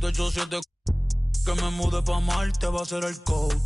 787 que me mude pa' Marte va a ser el code.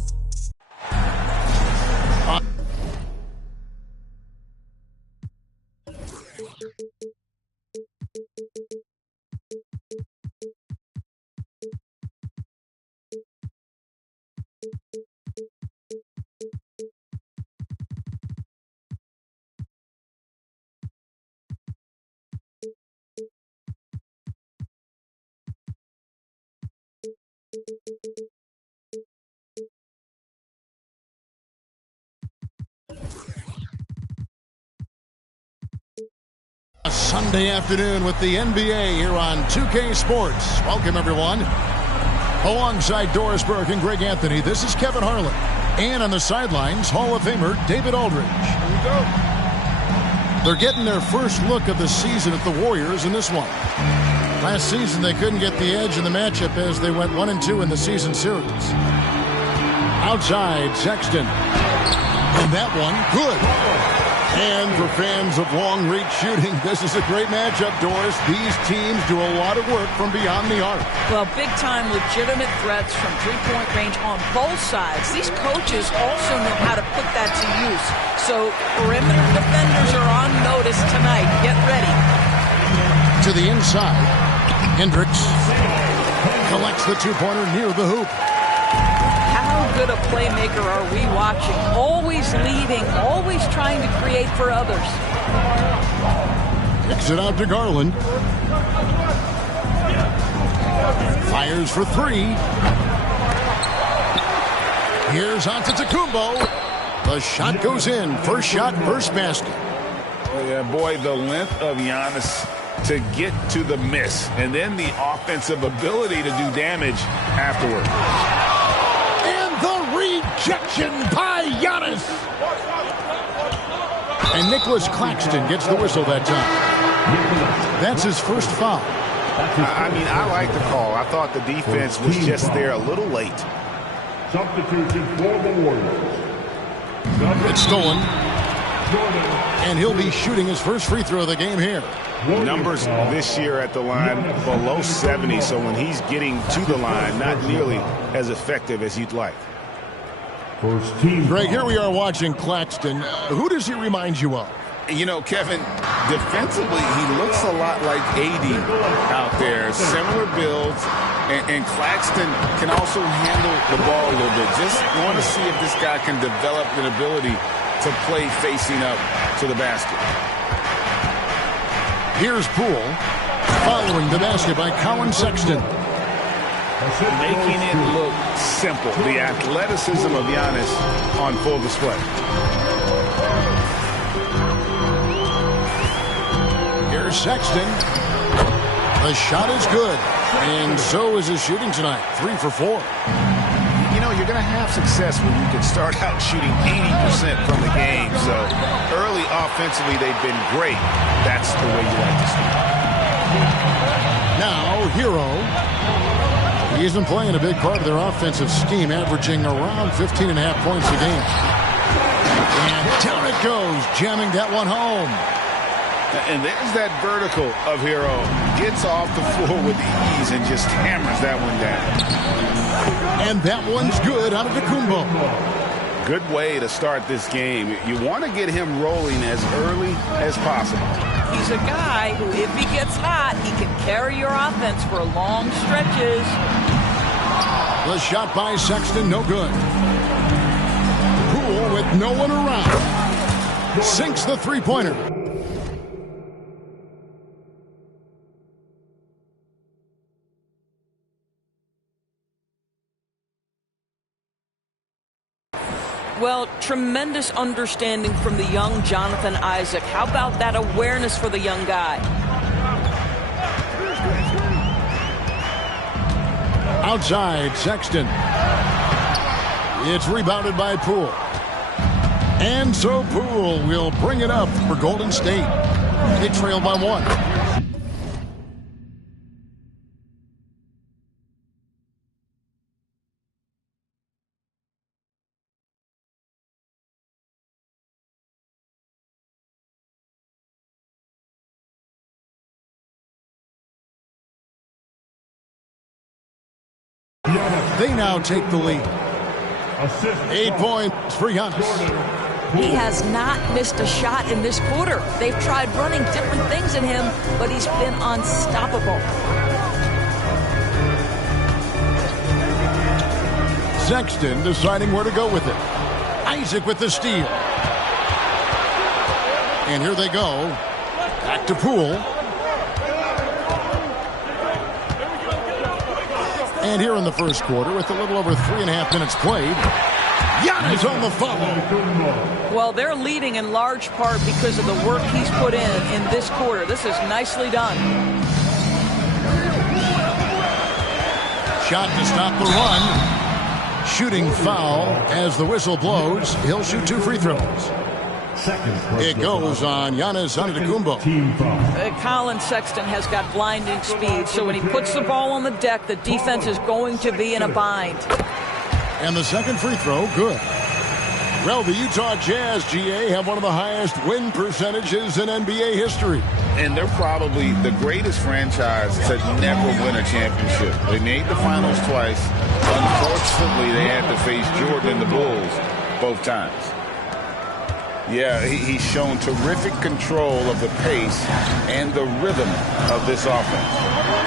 A Sunday afternoon with the NBA here on 2K Sports. Welcome, everyone. Alongside Doris Burke and Greg Anthony, this is Kevin Harlan. And on the sidelines, Hall of Famer David Aldridge. Here we go. They're getting their first look of the season at the Warriors in this one. Last season, they couldn't get the edge in the matchup as they went 1-2 in the season series. Outside, Sexton. And that one, good. And for fans of long-reach shooting, this is a great matchup, Doris. These teams do a lot of work from beyond the arc. Well, big-time legitimate threats from three-point range on both sides. These coaches also know how to put that to use. So perimeter defenders are on notice tonight. Get ready. To the inside, Hendricks collects the two-pointer near the hoop. How good a playmaker are we watching? Always leading, always trying to create for others. Kicks it out to Garland. Fires for three. Here's Antetokounmpo. The shot goes in. First shot, first basket. Yeah, boy, the length of Giannis to get to the miss, and then the offensive ability to do damage afterward. Rejection by Giannis. And Nicholas Claxton gets the whistle that time. That's his first foul. I mean, I like the call. I thought the defense was just there a little late. Substitution for the Warriors. It's stolen. And he'll be shooting his first free throw of the game here. Numbers this year at the line below 70, so when he's getting to the line, not nearly as effective as you'd like. Greg, here we are watching Claxton. Who does he remind you of? You know, Kevin, defensively, he looks a lot like AD out there. Similar builds, and Claxton can also handle the ball a little bit. Just want to see if this guy can develop an ability to play facing up to the basket. Here's Poole, following the basket by Colin Sexton. Making it look simple. The athleticism of Giannis on full display. Here's Sexton. The shot is good. And so is his shooting tonight. 3 for 4. You know, you're going to have success when you can start out shooting 80% from the game. So early offensively, they've been great. That's the way you like to start. Now, Hero. He's been playing a big part of their offensive scheme, averaging around 15.5 points a game. And down it goes, jamming that one home. And there's that vertical of Hero. Gets off the floor with ease and just hammers that one down. And that one's good out of Antetokounmpo. Good way to start this game. You want to get him rolling as early as possible. He's a guy who, if he gets hot, he can carry your offense for long stretches. The shot by Sexton, no good. Poole with no one around. Sinks the three-pointer. Well, tremendous understanding from the young Jonathan Isaac. How about that awareness for the young guy? Outside, Sexton. It's rebounded by Poole. And so Poole will bring it up for Golden State. They trail by 1. They now take the lead. Assist 8 points for Giannis. He has not missed a shot in this quarter. They've tried running different things at him, but he's been unstoppable. Sexton deciding where to go with it. Isaac with the steal. And here they go. Back to Poole. And here in the first quarter, with a little over 3.5 minutes played, Giannis on the follow. Well, they're leading in large part because of the work he's put in this quarter. This is nicely done. Shot to stop the run. Shooting foul as the whistle blows. He'll shoot 2 free throws. It goes on Giannis Antetokounmpo. Colin Sexton has got blinding speed, so when he puts the ball on the deck, the defense is going to be in a bind. And the second free throw, good. Well, the Utah Jazz, GA, have one of the highest win percentages in NBA history. And they're probably the greatest franchise to never win a championship. They made the finals twice. Unfortunately, they had to face Jordan and the Bulls both times. Yeah, he's shown terrific control of the pace and the rhythm of this offense.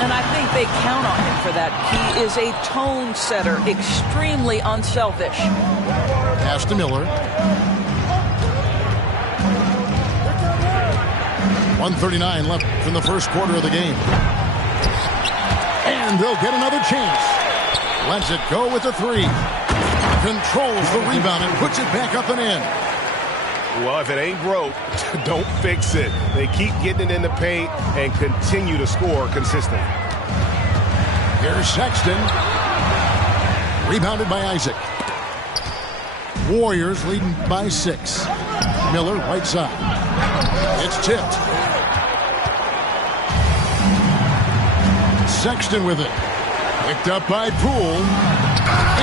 And I think they count on him for that. He is a tone setter, extremely unselfish. Pass to Miller. 1:39 left in the first quarter of the game. And they'll get another chance. Lets it go with the 3. Controls the rebound and puts it back up and in. Well, if it ain't broke, don't fix it. They keep getting it in the paint and continue to score consistently. Here's Sexton. Rebounded by Isaac. Warriors leading by 6. Miller, right side. It's tipped. Sexton with it. Picked up by Poole.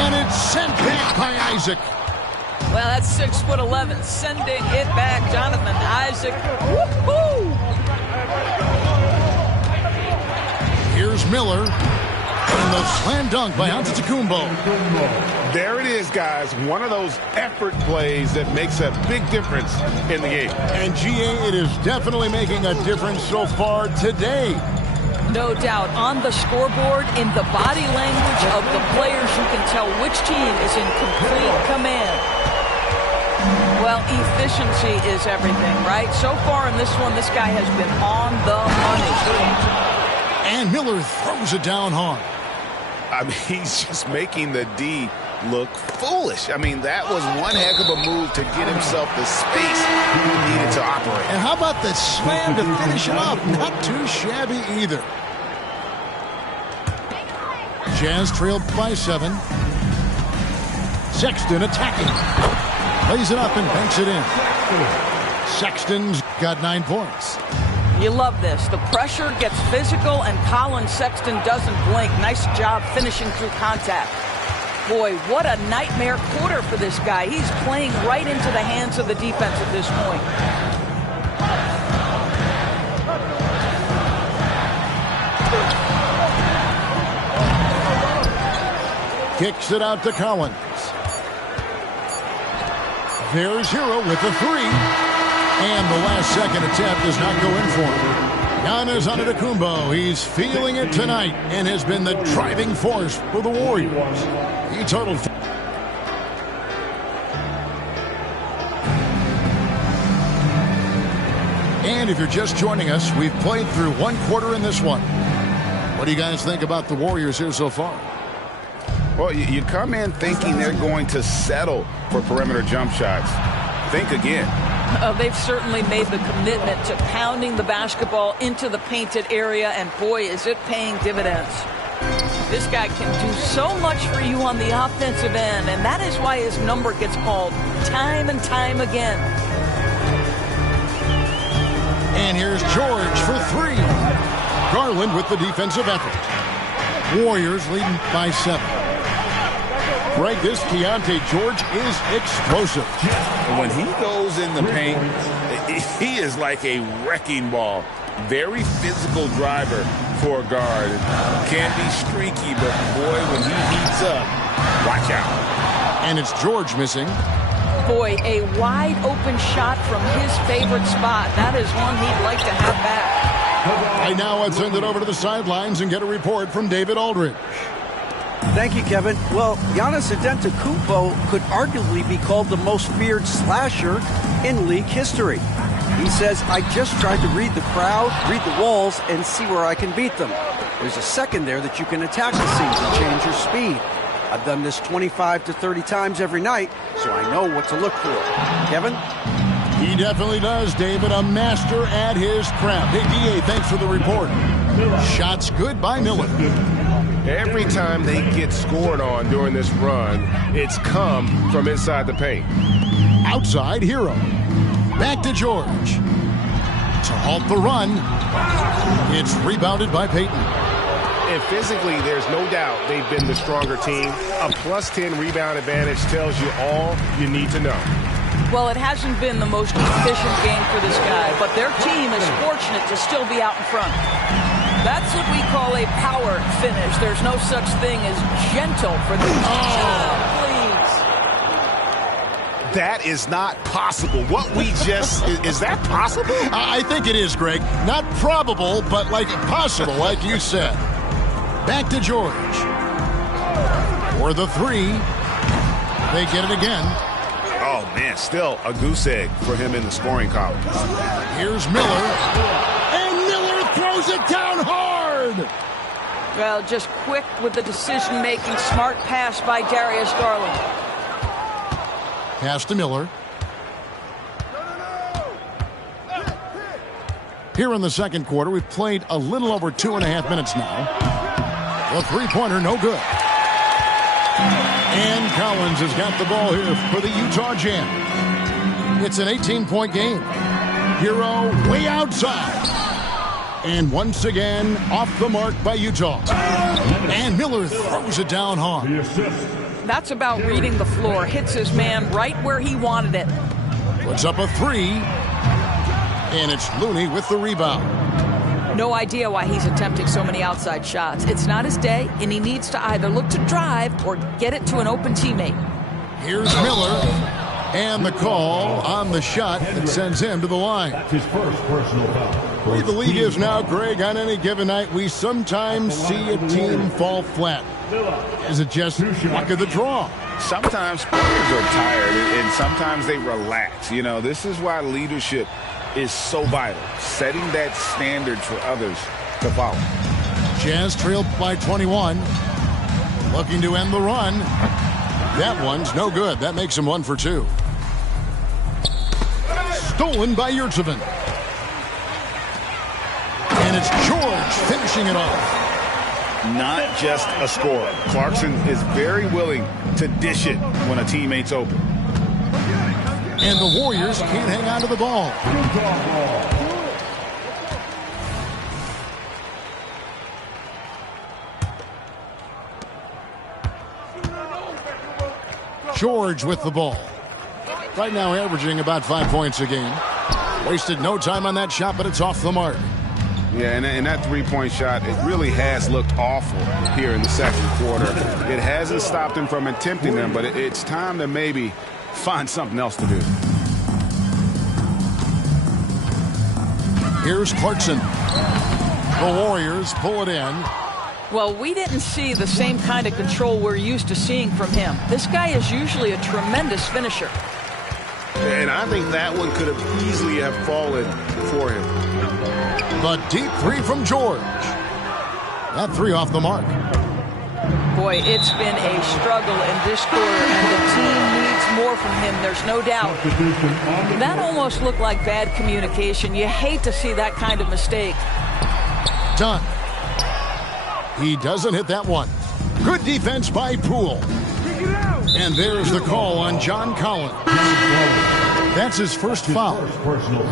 And it's sent back by Isaac. Well, that's 6'11", sending it back, Jonathan Isaac. Woo-hoo! Here's Miller. And the slam dunk by Antetokounmpo. There it is, guys. One of those effort plays that makes a big difference in the game. And GA, it is definitely making a difference so far today. No doubt. On the scoreboard, in the body language of the players, you can tell which team is in complete command. Well, efficiency is everything, right? So far in this one, this guy has been on the money. And Miller throws it down hard. I mean, he's just making the D look foolish. I mean, that was one heck of a move to get himself the space he needed to operate. And how about the slam to finish it off? Not too shabby either. Jazz trailed by 7. Sexton attacking. Lays it up and banks it in. Sexton's got 9 points. You love this. The pressure gets physical, and Colin Sexton doesn't blink. Nice job finishing through contact. Boy, what a nightmare quarter for this guy. He's playing right into the hands of the defense at this point. Kicks it out to Collins. There's Hero with the 3. And the last second attempt does not go in for him. Giannis Antetokounmpo, he's feeling it tonight and has been the driving force for the Warriors. He totaled. And if you're just joining us, we've played through 1 quarter in this one. What do you guys think about the Warriors here so far? Well, you come in thinking they're going to settle for perimeter jump shots. Think again. They've certainly made the commitment to pounding the basketball into the painted area, and boy, is it paying dividends. This guy can do so much for you on the offensive end, and that is why his number gets called time and time again. And here's George for 3. Garland with the defensive effort. Warriors leading by 7. Greg, this Keontae George is explosive. When he goes in the paint, he is like a wrecking ball. Very physical driver for a guard. Can be streaky, but boy, when he heats up, Watch out. And it's George missing. Boy, a wide open shot from his favorite spot. That is one he'd like to have back. Right now, let's send it over to the sidelines and get a report from David Aldridge. Thank you, Kevin. Well, Giannis Antetokounmpo could arguably be called the most feared slasher in league history. He says, I just tried to read the crowd, read the walls, and see where I can beat them. There's a second there that you can attack the seams and change your speed. I've done this 25 to 30 times every night, so I know what to look for. Kevin? He definitely does, David. A master at his craft. Hey, D.A., thanks for the report. Shots good by Miller. Every time they get scored on during this run, it's come from inside the paint. Outside, Hero. Back to George. To halt the run. It's rebounded by Payton. And physically, there's no doubt they've been the stronger team. A +10 rebound advantage tells you all you need to know. Well, it hasn't been the most efficient game for this guy, but their team is fortunate to still be out in front. That's what we call a power finish. There's no such thing as gentle for these. Please. That is not possible. What we just... is that possible? I think it is, Greg. Not probable, but like possible, like you said. Back to George. For the three. They get it again. Oh, man, still a goose egg for him in the scoring column. Here's Miller. And Miller throws it down hard. Well, just quick with the decision-making. Smart pass by Darius Garland. Pass to Miller. Here in the second quarter, we've played a little over 2.5 minutes now. The three-pointer, no good. And Collins has got the ball here for the Utah Jam. It's an 18-point game. Hero way outside. And once again, off the mark by Utah. And Miller throws it down hard. That's about reading the floor. Hits his man right where he wanted it. Puts up a three. And it's Looney with the rebound. No idea why he's attempting so many outside shots. It's not his day, and he needs to either look to drive or get it to an open teammate. Here's Miller. And the call on the shot that sends him to the line. That's his first personal foul. The way the league is now, Greg, on any given night, we sometimes see a team fall flat. Is it just luck of the draw? Sometimes players are tired, and sometimes they relax. You know, this is why leadership is so vital, setting that standard for others to follow. Jazz trailed by 21. Looking to end the run. That one's no good. That makes him 1 for 2. Stolen by Yurtseven. And it's George finishing it off. Not just a scorer. Clarkson is very willing to dish it when a teammate's open. And the Warriors can't hang on to the ball. George with the ball. Right now averaging about 5 points a game. Wasted no time on that shot, but it's off the mark. Yeah, and that three-point shot, it really has looked awful here in the second quarter. It hasn't stopped him from attempting them, but it's time to maybe find something else to do. Here's Clarkson. The Warriors pull it in. Well, we didn't see the same kind of control we're used to seeing from him. This guy is usually a tremendous finisher. And I think that one could have easily have fallen for him. The deep three from George. That three off the mark. Boy, it's been a struggle in this quarter, and the team needs more from him, there's no doubt. That almost looked like bad communication. You hate to see that kind of mistake. Done. He doesn't hit that one. Good defense by Poole. And there's the call on John Collins. That's his first foul.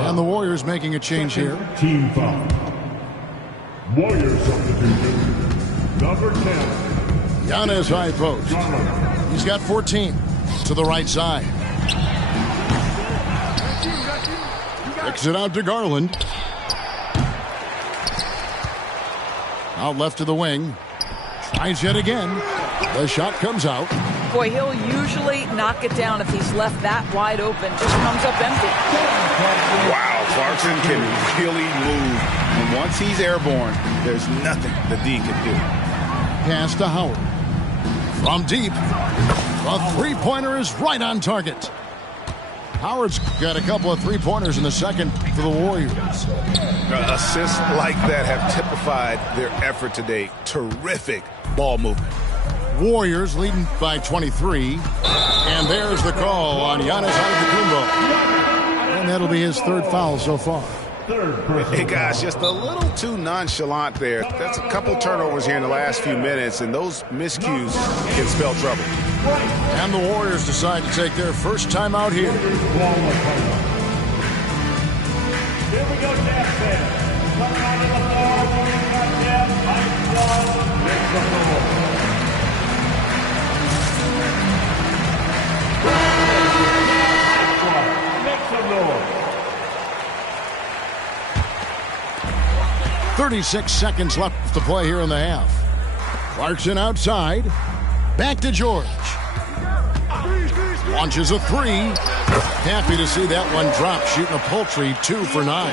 And the Warriors making a change here. Team foul. Warriors substitution. Number 10. Giannis high post. He's got 14 to the right side. Kicks it out to Garland. Out left to the wing. Tries yet again. The shot comes out. Boy, he'll usually knock it down if he's left that wide open. Just comes up empty. Wow, Clarkson can really move. And once he's airborne, there's nothing the D can do. Pass to Howard. From deep. A three-pointer is right on target. Howard's got a couple of three-pointers in the second for the Warriors. Assists like that have typified their effort today. Terrific ball movement. Warriors leading by 23. And there's the call on Giannis Antetokounmpo. And that'll be his third foul so far. Hey, guys, just a little too nonchalant there. That's a couple turnovers here in the last few minutes, and those miscues can spell trouble. And the Warriors decide to take their first time out here. Here we go, Jeff. Coming out of the floor, we got Jeff. Makes some noise. 36 seconds left to play here in the half. Clarkson outside. Back to George. Launches a three. Happy to see that one drop, shooting a paltry 2 for 9.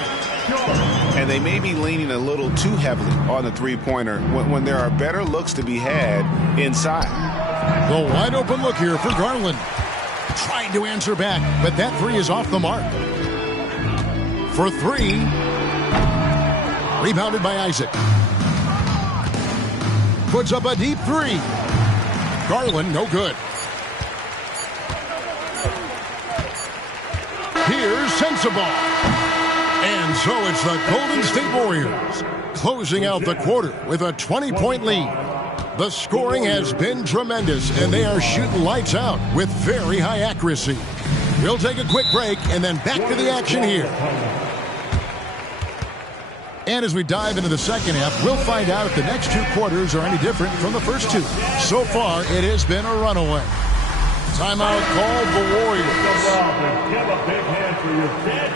And they may be leaning a little too heavily on the three-pointer when there are better looks to be had inside. The wide open look here for Garland. Trying to answer back, but that three is off the mark. For three. Rebounded by Isaac. Puts up a deep three. Garland, no good. Here's Sensabaugh. And so it's the Golden State Warriors closing out the quarter with a 20-point lead. The scoring has been tremendous, and they are shooting lights out with very high accuracy. We'll take a quick break and then back to the action here. And as we dive into the second half, we'll find out if the next two quarters are any different from the first two. So far, it has been a runaway. Timeout called the Warriors. Give a big hand for your dead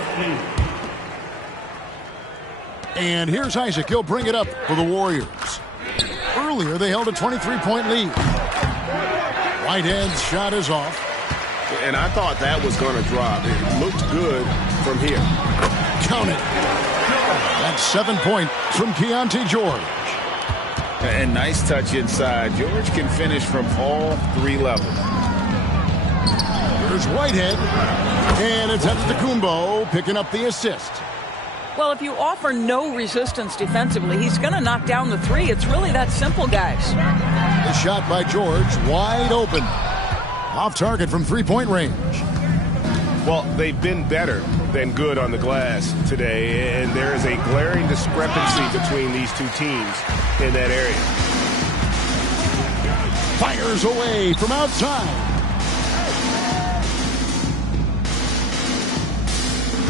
seat. And here's Isaac. He'll bring it up for the Warriors. Earlier, they held a 23-point lead. Whitehead's shot is off. And I thought that was going to drop. It looked good from here. Count it. That's 7 points from Keontae George. And nice touch inside. George can finish from all three levels. Here's Whitehead. And it's Antetokounmpo picking up the assist. Well, if you offer no resistance defensively, he's going to knock down the three. It's really that simple, guys. The shot by George, wide open. Off target from three-point range. Well, they've been better than good on the glass today, and there is a glaring discrepancy between these two teams in that area. Fires away from outside.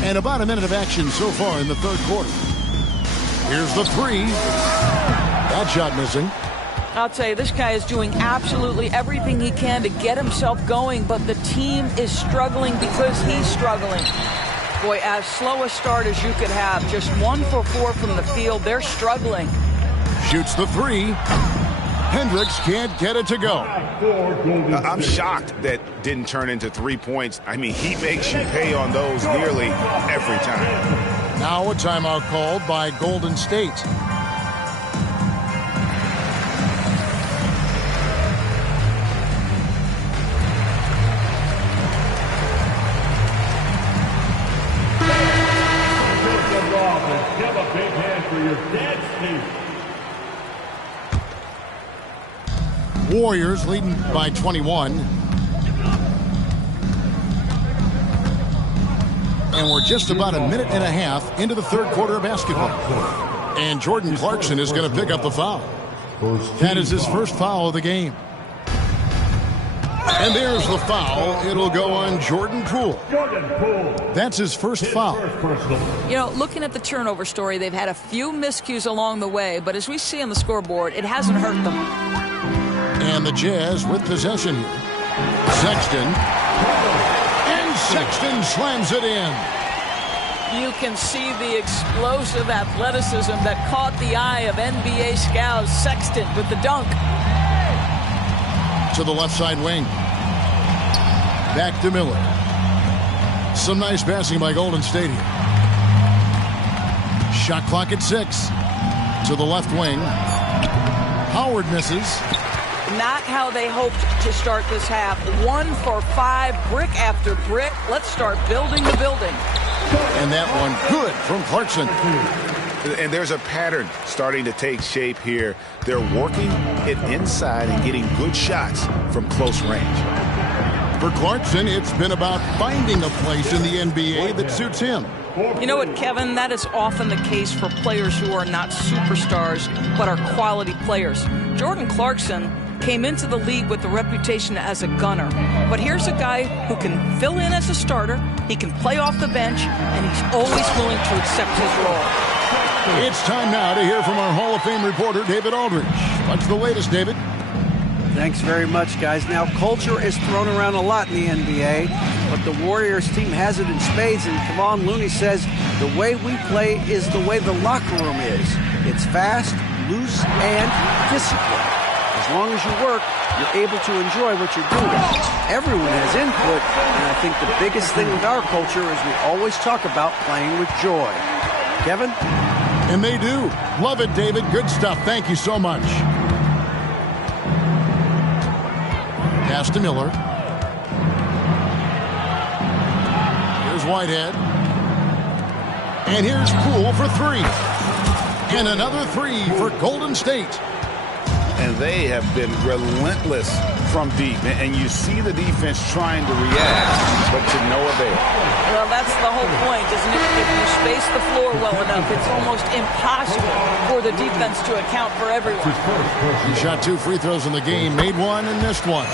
And about a minute of action so far in the third quarter. Here's the three. That shot missing. I'll tell you, this guy is doing absolutely everything he can to get himself going, but the team is struggling because he's struggling. Boy, as slow a start as you could have, just 1 for 4 from the field. They're struggling. Shoots the three. Hendricks can't get it to go. I'm shocked that didn't turn into 3 points. I mean, he makes you pay on those nearly every time. Now a timeout called by Golden State. Give a big hand for your dead seat. Warriors leading by 21. And we're just about a minute and a half into the third quarter of basketball. And Jordan Clarkson is going to pick up the foul. That is his first foul of the game. And there's the foul. It'll go on Jordan Poole. That's his first foul. You know, looking at the turnover story, they've had a few miscues along the way, but as we see on the scoreboard, it hasn't hurt them. And the Jazz with possession here. Sexton. And Sexton slams it in. You can see the explosive athleticism that caught the eye of NBA scouts. Sexton with the dunk. to the left side wing. Back to Miller. Some nice passing by Golden State here. Shot clock at 6. To the left wing. Howard misses. Not how they hoped to start this half. 1 for 5, brick after brick. Let's start building the building. And that one good from Clarkson. And there's a pattern starting to take shape here. They're working it inside and getting good shots from close range. For Clarkson, it's been about finding a place in the NBA that suits him. You know what, Kevin? That is often the case for players who are not superstars, but are quality players. Jordan Clarkson came into the league with a reputation as a gunner. But here's a guy who can fill in as a starter, he can play off the bench, and he's always willing to accept his role. It's time now to hear from our Hall of Fame reporter, David Aldridge. What's the latest, David? Thanks very much, guys. Now, culture is thrown around a lot in the NBA, but the Warriors team has it in spades, and Kevon Looney says the way we play is the way the locker room is. It's fast, loose, and disciplined. As long as you work, you're able to enjoy what you're doing. Everyone has input, and I think the biggest thing with our culture is we always talk about playing with joy. Kevin? And they do. Love it, David. Good stuff. Thank you so much. Pass to Miller. Here's Whitehead. And here's Poole for 3. And another 3 for Golden State. And they have been relentless from deep. And you see the defense trying to react, but to no avail. Well, that's the whole point, isn't it? If you space the floor well enough, it's almost impossible for the defense to account for everyone. He shot 2 free throws in the game, made 1 and missed 1.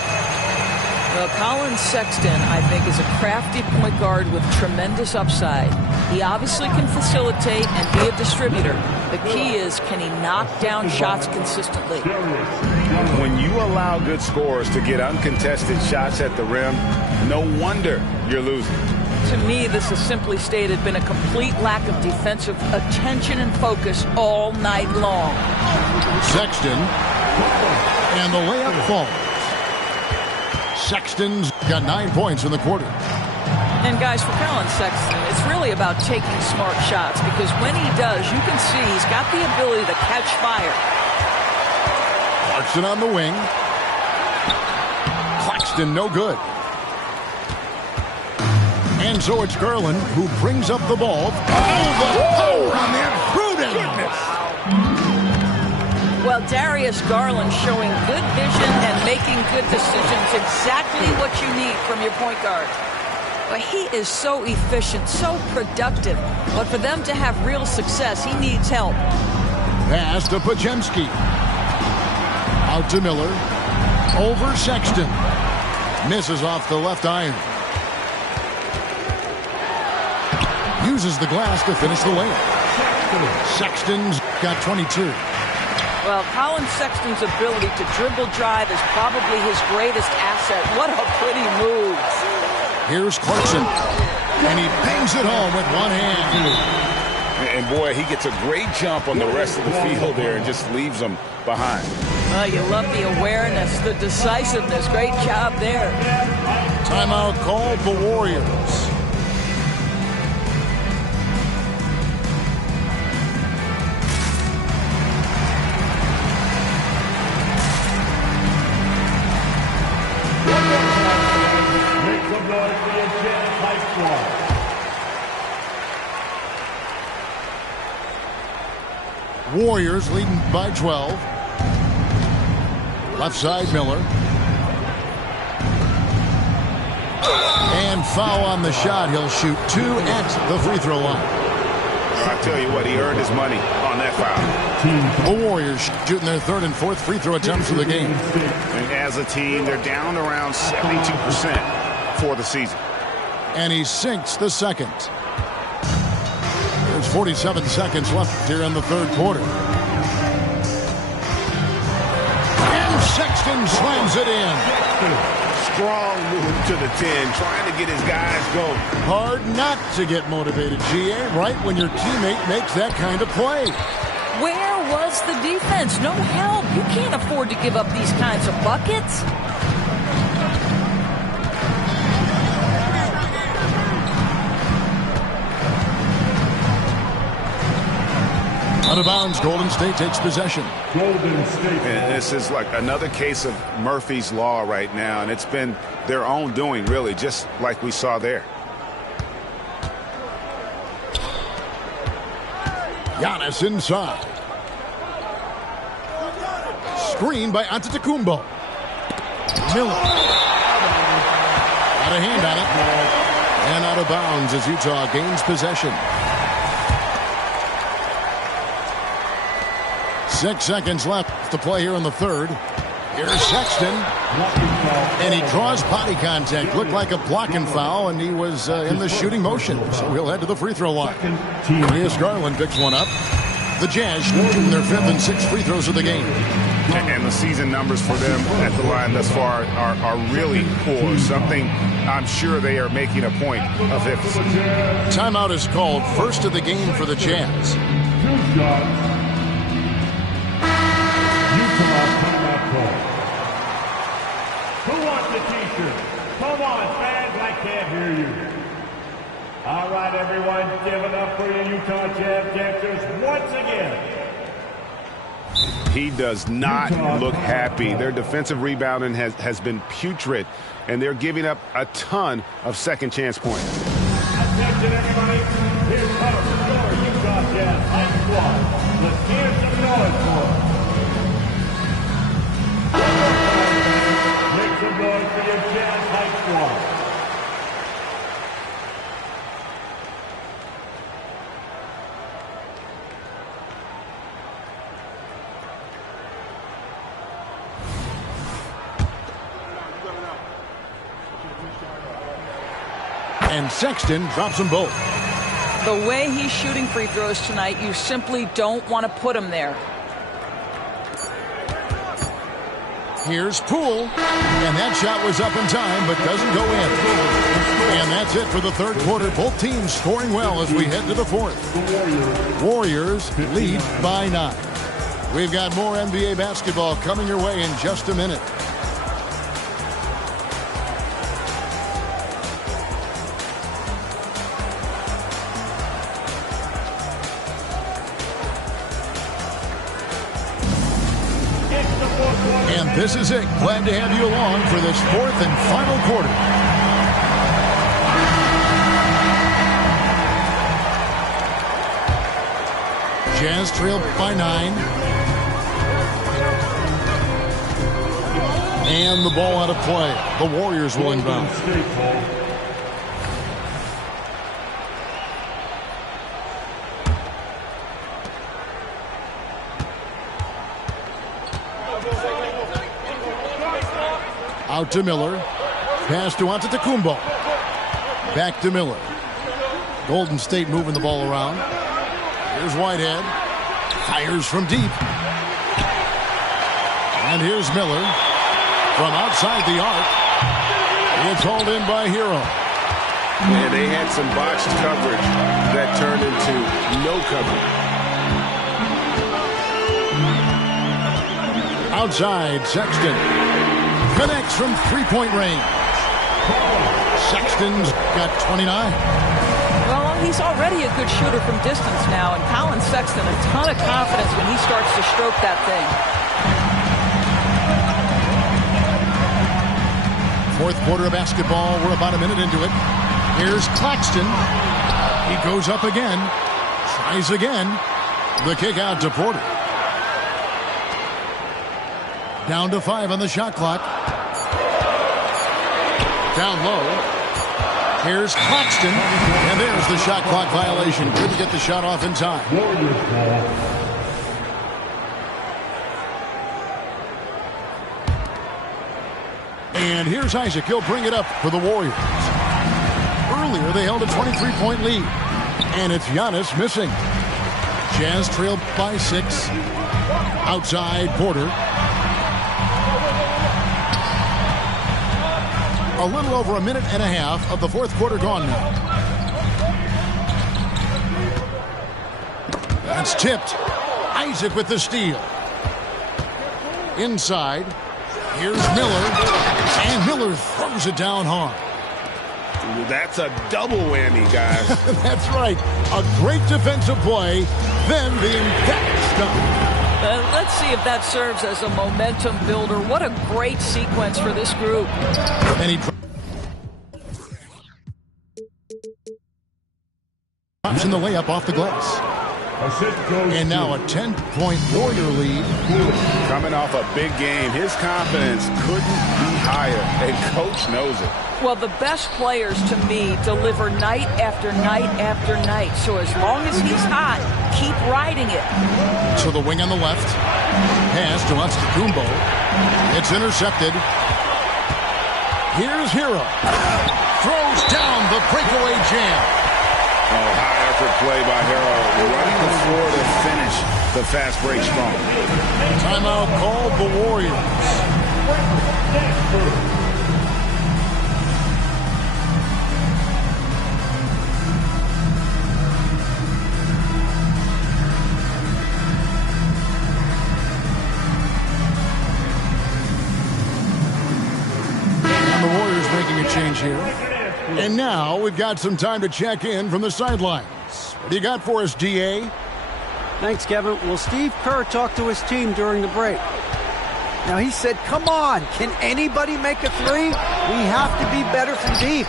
Well, Colin Sexton, I think, is a crafty point guard with tremendous upside. He obviously can facilitate and be a distributor. The key is, can he knock down shots consistently? When you allow good scorers to get uncontested shots at the rim, no wonder you're losing. To me, this has simply stated been a complete lack of defensive attention and focus all night long. Sexton, and the layup falls. Sexton's got 9 points in the quarter. And guys, for Colin Sexton, it's really about taking smart shots, because when he does, you can see he's got the ability to catch fire. Clarkson on the wing. Claxton no good. And so it's Garland who brings up the ball. Oh, the power on that Pruden. Well, Darius Garland showing good vision and making good decisions, exactly what you need from your point guard. But he is so efficient, so productive. But for them to have real success, he needs help. Pass to Pajemski. Out to Miller. Over Sexton. Misses off the left iron. Uses the glass to finish the layup. Sexton's got 22. Well, Colin Sexton's ability to dribble drive is probably his greatest asset. What a pretty move. Here's Clarkson. And he bangs it home with one hand. And boy, he gets a great jump on the rest of the field there and just leaves them behind. Well, you love the awareness, the decisiveness. Great job there. Timeout called the Warriors. Make some noise for the Jazz High Squad. Warriors leading by 12. Left side, Miller. And foul on the shot. He'll shoot 2 at the free throw line. I tell you what, he earned his money on that foul. The Warriors shooting their 3rd and 4th free throw attempts of the game. And as a team, they're down around 72% for the season. And he sinks the second. There's 47 seconds left here in the 3rd quarter. And Sexton slams it in. Strong move to the 10, trying to get his guys going. Hard not to get motivated, GA, right when your teammate makes that kind of play. Where was the defense? No help. You can't afford to give up these kinds of buckets. Out of bounds, Golden State takes possession. Golden State. And this is like another case of Murphy's Law right now, and it's been their own doing, really, just like we saw there. Giannis inside. Screen by Antetokounmpo. Miller. Got a hand on it. And out of bounds as Utah gains possession. 6 seconds left to play here in the third. Here's Sexton. And he draws body contact. Looked like a blocking foul, and he was in the shooting motion. So he'll head to the free throw line. Darius Garland picks one up. The Jazz shooting their 5th and 6th free throws of the game. And the season numbers for them at the line thus far are really poor. Something I'm sure they are making a point of emphasis. Timeout is called. First of the game for the Jazz. Who wants a t-shirt? Come on, fans, I can't hear you. All right, everyone, give it up for your Utah Jazz dancers once again. He does not look happy. Their defensive rebounding has been putrid, and they're giving up a ton of second chance points. Attention, everybody. Here comes your Utah Jazz Hype Squad. Let's hear some noise for them. Make some noise for your Jazz Hype Squad. And Sexton drops them both. The way he's shooting free throws tonight, you simply don't want to put him there. Here's Poole. And that shot was up in time, but doesn't go in. And that's it for the third quarter. Both teams scoring well as we head to the fourth. Warriors lead by 9. We've got more NBA basketball coming your way in just a minute. And this is it. Glad to have you along for this fourth and final quarter. Jazz trail by 9. And the ball out of play. The Warriors will inbound. Out to Miller. Pass to Antetokounmpo. Back to Miller. Golden State moving the ball around. Here's Whitehead. Fires from deep. And here's Miller. From outside the arc. It's hauled in by Hero. And they had some botched coverage that turned into no coverage. Outside, Sexton. Connects from three-point range. Sexton's got 29. Well, he's already a good shooter from distance now, and Colin Sexton, a ton of confidence when he starts to stroke that thing. Fourth quarter of basketball. We're about a minute into it. Here's Claxton. He goes up again. Tries again. The kick out to Porter. Down to 5 on the shot clock. Down low. Here's Claxton. And there's the shot clock violation. Couldn't get the shot off in time. And here's Isaac. He'll bring it up for the Warriors. Earlier, they held a 23-point lead. And it's Giannis missing. Jazz trailed by 6. Outside, Porter. A little over a minute and a half of the fourth quarter gone now. That's tipped. Isaac with the steal. Inside. Here's Miller. And Miller throws it down hard. That's a double whammy, guys. That's right. A great defensive play, then the emphatic stop. Let's see if that serves as a momentum builder. What a great sequence for this group. And he drops in the layup off the glass. And now a 10-point Warrior lead. Coming off a big game, his confidence couldn't be higher, and Coach knows it. Well, the best players, to me, deliver night after night after night. So as long as he's hot, keep riding it. To the wing on the left. Pass to Antetokounmpo. It's intercepted. Here's Hero. Throws down the breakaway jam. Oh, high effort play by Hero, running the floor to finish the fast break strong. Timeout called the Warriors. And the Warriors making a change here. And now we've got some time to check in from the sidelines. What do you got for us, DA? Thanks, Kevin. Well, Steve Kerr talked to his team during the break. Now, he said, come on, can anybody make a three? We have to be better from deep.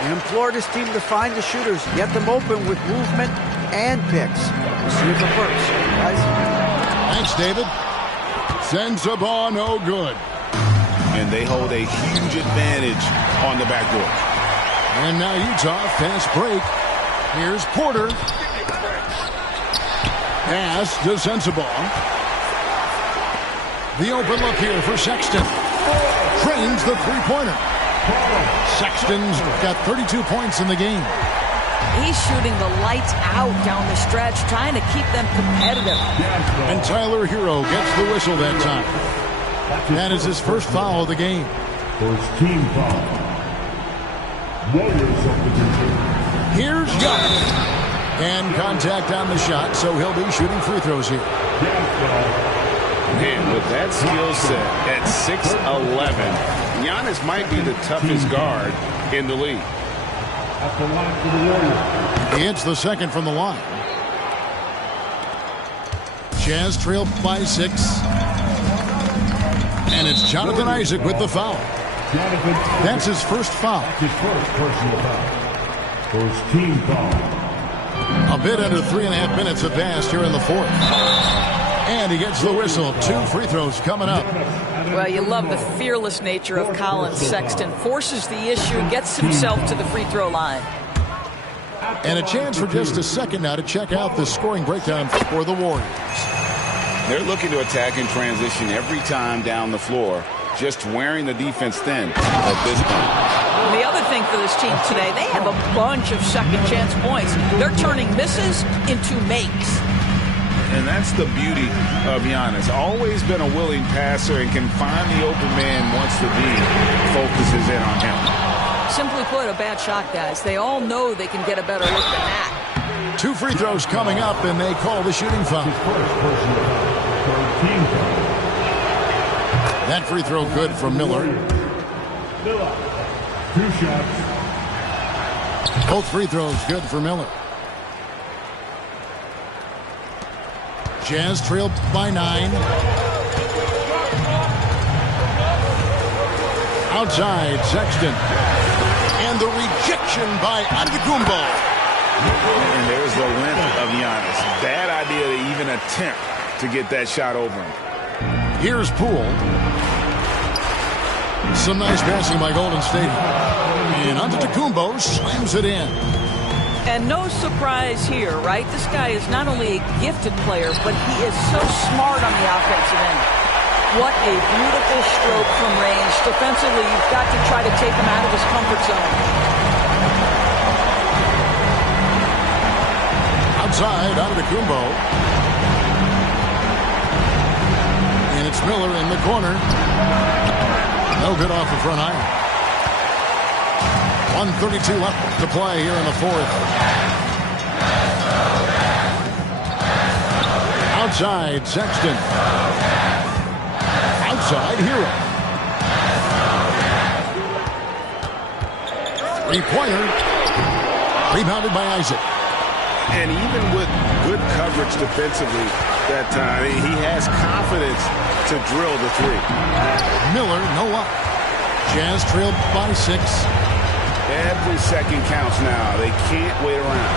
And implored his team to find the shooters, get them open with movement and picks. We'll see if it works, guys. Thanks, David. Sends the ball no good. And they hold a huge advantage on the backboard. And now Utah, fast break. Here's Porter. Pass to Sensabaugh. The open look here for Sexton. Trains the three-pointer. Sexton's got 32 points in the game. He's shooting the lights out down the stretch, trying to keep them competitive. And Tyler Hero gets the whistle that time. That is his first foul of the game. First team foul. Warriors substitution. Here's Young. And contact on the shot, so he'll be shooting free throws here. Man, with that skill set at 6'11", Giannis might be the toughest guard in the league. At the line for the Warriors. He hits the second from the line. Jazz trail by 6. And it's Jonathan Isaac with the foul. That's his first foul. His first personal foul. First team foul. A bit under 3.5 minutes have passed here in the fourth. And he gets the whistle. 2 free throws coming up. Well, you love the fearless nature of Colin Sexton. Forces the issue, gets himself to the free throw line. And a chance for just a second now to check out the scoring breakdown for the Warriors. They're looking to attack in transition every time down the floor, just wearing the defense thin at this point. The other thing for this team today, they have a bunch of second chance points. They're turning misses into makes. And that's the beauty of Giannis. Always been a willing passer and can find the open man once the D focuses in on him. Simply put, a bad shot, guys. They all know they can get a better look than that. 2 free throws coming up, and they call the shooting foul. That free throw good from Miller. 2 shots. Both free throws good for Miller. Jazz trailed by 9. Outside, Sexton. And the rejection by Antetokounmpo. And there's the length of Giannis. Bad idea to even attempt to get that shot over him. Here's Poole. Some nice passing by Golden State. And Antetokounmpo slams it in. And no surprise here, right? This guy is not only a gifted player, but he is so smart on the offensive end. What a beautiful stroke from range. Defensively, you've got to try to take him out of his comfort zone. Outside, Antetokounmpo. And it's Miller in the corner. No good off the front iron. 1:32 left to play here in the fourth. Outside, Sexton. Outside, Hero. Three-pointer. Rebounded by Isaac. And even with good coverage defensively that time, he has confidence to drill the three. Miller, no luck. Jazz trailed by 6. Every second counts now. They can't wait around.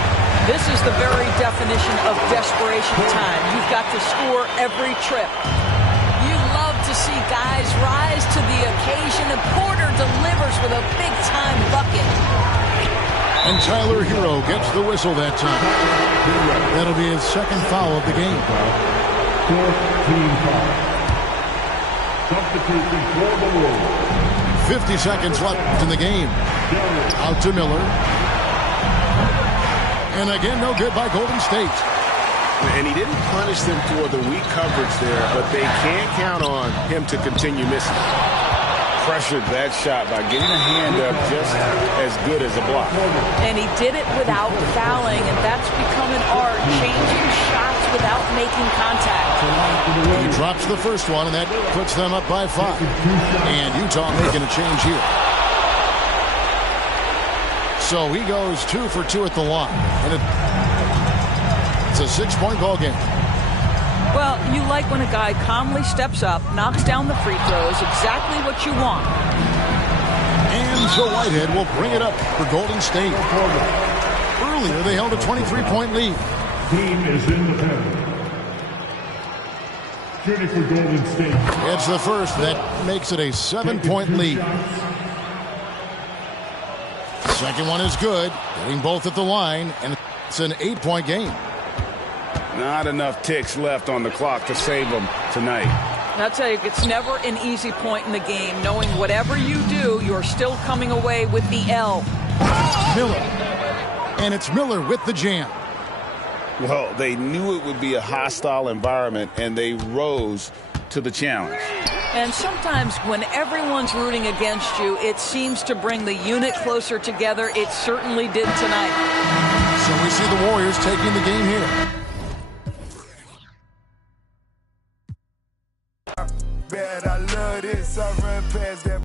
This is the very definition of desperation time. You've got to score every trip. You love to see guys rise to the occasion, and Porter delivers with a big-time bucket. And Tyler Hero gets the whistle that time. That'll be his second foul of the game. Fourth team foul. Substitution for the Warriors. 50 seconds left in the game. Out to Miller. And again, no good by Golden State. And he didn't punish them for the weak coverage there, but they can't count on him to continue missing. Pressured that shot by getting a hand up just as good as a block. And he did it without fouling, and that's become an art, changing shots without making contact. He drops the first one, and that puts them up by 5. And Utah making a change here. So he goes 2 for 2 at the line. And it's a 6-point ball game. Well, you like when a guy calmly steps up, knocks down the free throws, exactly what you want. And so Whitehead will bring it up for Golden State. Earlier, they held a 23-point lead. Team is in the pen. Shooting for Golden State. It's the first. That makes it a 7-point lead. Second one is good. Getting both at the line, and it's an 8-point game. Not enough ticks left on the clock to save them tonight. I'll tell you, it's never an easy point in the game, knowing whatever you do, you're still coming away with the L. Miller. And it's Miller with the jam. Well, they knew it would be a hostile environment, and they rose to the challenge. And sometimes when everyone's rooting against you, it seems to bring the unit closer together. It certainly did tonight. So we see the Warriors taking the game here.